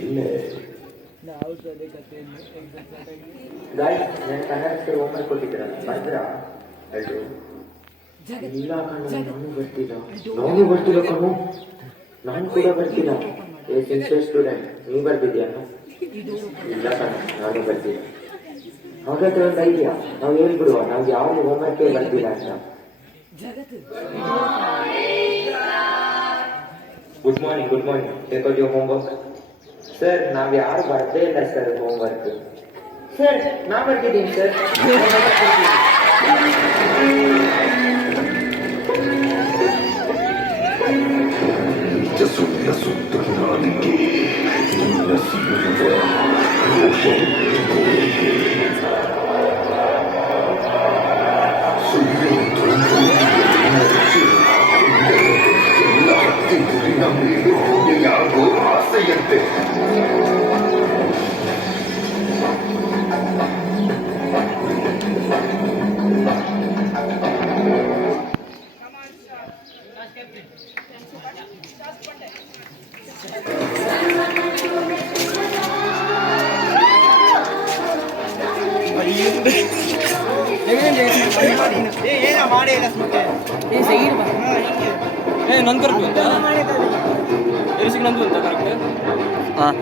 ಇಲ್ಲ ಗಾಯ್ಸ್ ನಾನು ಕನ್ನಡಕ್ಕೆ ಹೋಮ್ವರ್ಕ್ ಕೊಟ್ಟಿದ್ದೀರಲ್ಲ ಬರ್ತೀರಾ ಎಲ್ರು? ಇಲ್ಲ ಕಣ್ಣು ನಾನು ಬರ್ತಿಲ್ಲ. ನಾನು ಬರ್ತಿಲ್ಲ ಕಣ್ಣು, ನಾನು ಕೂಡ ಬರ್ತಿಲ್ಲ. ಸಿನ್ಸಿಯರ್ ಸ್ಟೂಡೆಂಟ್ ನೀ ಬರ್ತಿದ್ಯಾ? ಇಲ್ಲ ಕಣ್ಣು ನಾನು ಬರ್ತಿಲ್ಲ. ಹಾಗಾದ್ರೆ ಒಂದು ಐಡಿಯಾ, ನಾವು ಹೇಳ್ಬಿಡುವ ನಾವು ಯಾವ ಹೋಮ್ವರ್ಕೇ ಬರ್ತಿಲ್ಲ ಅಂತ. Good morning, good morning. Take out your homework. Sir ನಾವು ಯಾರು ಬರ್ದೇ ಇಲ್ಲ ಸರ್ ಹೋಮ್ವರ್ಕ್. ಸರ್ ನಾ ಬರ್ತಿದ್ದೀನಿ sir. sulla sottolinea la silva rosso ನಂದು ಕರೆಕ್ಟ್ ನಂದು ಅಂತ ಕರೆಕ್ಟ್. ಹಾಂ